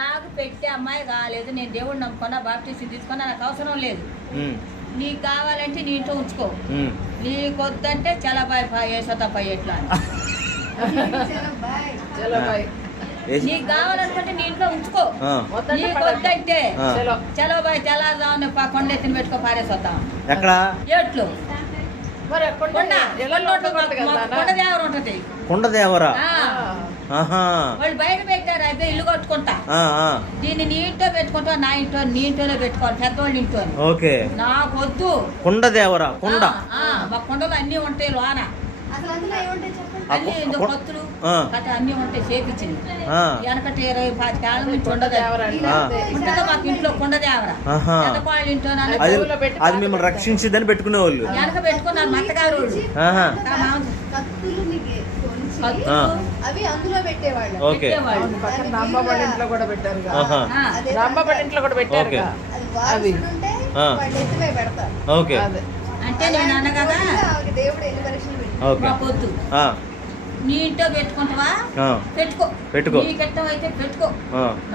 నాకు పెట్టే అమ్మాయి కాలేదు, నేను దేవుడిని నమ్ముకున్నా, బాప్టిస్ట్ తీసుకున్నా, నాకు అవసరం లేదు. నీకు కావాలంటే నీ ఇంట్లో ఉంచుకో, నీకు వద్దంటే చలబాయ్ ఏసోతాపై ఎట్లా నీకు కావాలనుకుంటే నీ ఇంట్లో ఉంచుకో, నీకు వద్దంటే చలోబాయ్ తెల్లారుదాం కొండెత్తిని పెట్టుకో పారేసొద్దాం. ఎక్కడ ఎట్లు కొండదేవర ఉంటది. కొండదేవరా వాళ్ళు బయట పెట్టారు, అయితే ఇల్లు కట్టుకుంటా, దీన్ని నీ ఇంట్లో పెట్టుకుంటా, నా ఇంట్లో నీ ఇంట్లోనే పెట్టుకోవాలి, పెద్దవాళ్ళ ఇంట్లో. ఓకే, నాకు వద్దు. కొండదేవరా కొండ మా కొండలు అన్ని ఉంటాయి లోన, అన్ని కొత్తులు అన్ని ఉంటాయి, చేపించింది. వెనకటి 20-25 ఏళ్ళ నుంచి ఉంటదా మాకు ఇంట్లో కొండదేవర. పెద్దవాళ్ళ ఇంట్లో అది మిమ్మల్ని రక్షించిదని పెట్టుకునేవాళ్ళు, వెనక పెట్టుకున్నారు మత్తగారు అవి అందులో పెట్టేవాళ్ళు. రాంబాబడి ఇంట్లో కూడా పెట్టారు, రాంబాబడి ఇంట్లో కూడా పెట్టారు. అవి ఎత్తిపోయి పెడతారు. ఓకే, అంటే నేను అనగా దేవుడు ఎన్ని పరీక్షలు పొద్దు నీ ఇంట్లో పెట్టుకుంటావా, పెట్టుకో, నీకు ఇష్టం అయితే పెట్టుకో,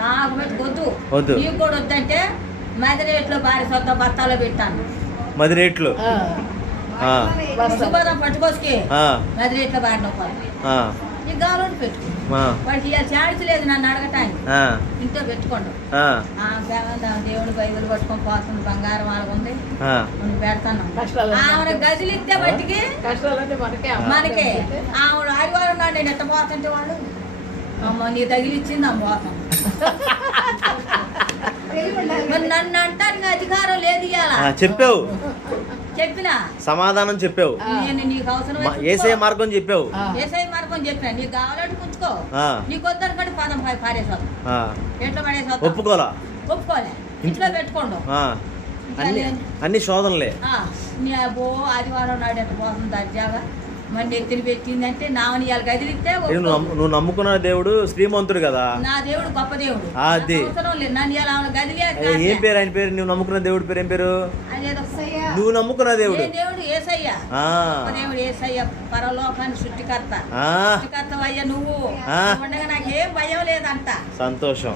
నాకు పెట్టుకోవద్దు. నీకు కూడా వద్దంటే మదిరేట్లో భార్య సొంత బత్తాలో పెట్టాను. మదిరేట్లు శుభ్రం పట్టుకోసుకి మదిరేట్లో బారిన నీకు కావాలని పెట్టుకో. వాడికి ఇలా ఛాన్స్ లేదు నన్ను అడగటానికి, ఇంట్లో పెట్టుకోండి. దేవుడు బైబిల్ పట్టుకొని పోతుంది, బంగారం అలాగుంది పెడతాను. ఆవిడ గదిలు ఇస్తే బట్టికి మనకే ఆవిడ ఆదివారం నాడు నేను ఎట్ట పోతుంటే వాళ్ళు అమ్మ నీ తగిలిచ్చింది అమ్మ పోతాం. మరి నన్ను అంటానికి అధికారం లేదు ఇవాళ. చెప్పావు, చెప్పినా సమాధానం చెప్పావు, నేను నీకు అవసరం ఏసై మార్గం చెప్పావు, ఏసై మార్గం చెప్పినా. నీకు కావాలంటే ఉంచుకో, నీకు వద్దనుకోండి పదం పారేసాను, ఎట్లా పడేసా ఒప్పుకోలే, ఇంట్లో పెట్టుకోండు. అన్ని శోధనలే. అబ్బో ఆదివారం నాడు ఎట్ట పోతుంది దర్జాగా, మరి నెత్తిని పెట్టిందంటే నావని ఇవాళ గదిలిస్తే. నువ్వు నమ్ముకున్న దేవుడు శ్రీమంతుడు కదా, నా దేవుడు గొప్ప దేవుడు, అది అవసరం లేదు. నన్ను ఇలా గదిలే. ఏం పేరు ఆయన పేరు? నువ్వు నమ్ముకున్న దేవుడి పేరు ఏం పేరు? నువ్వు నమ్ముకున్న దేవుడు దేవుడు యేసయ్య, దేవుడు యేసయ్య, పరలోకాన్ని సృష్టికర్త. అయ్యా నువ్వు ఉండగా నాకేం భయం లేదంట. సంతోషం.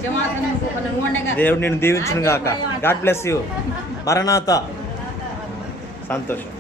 నువ్వు ఉండగా దేవుడు నేను దీవించును గాక. God bless you. మరణాత. సంతోషం.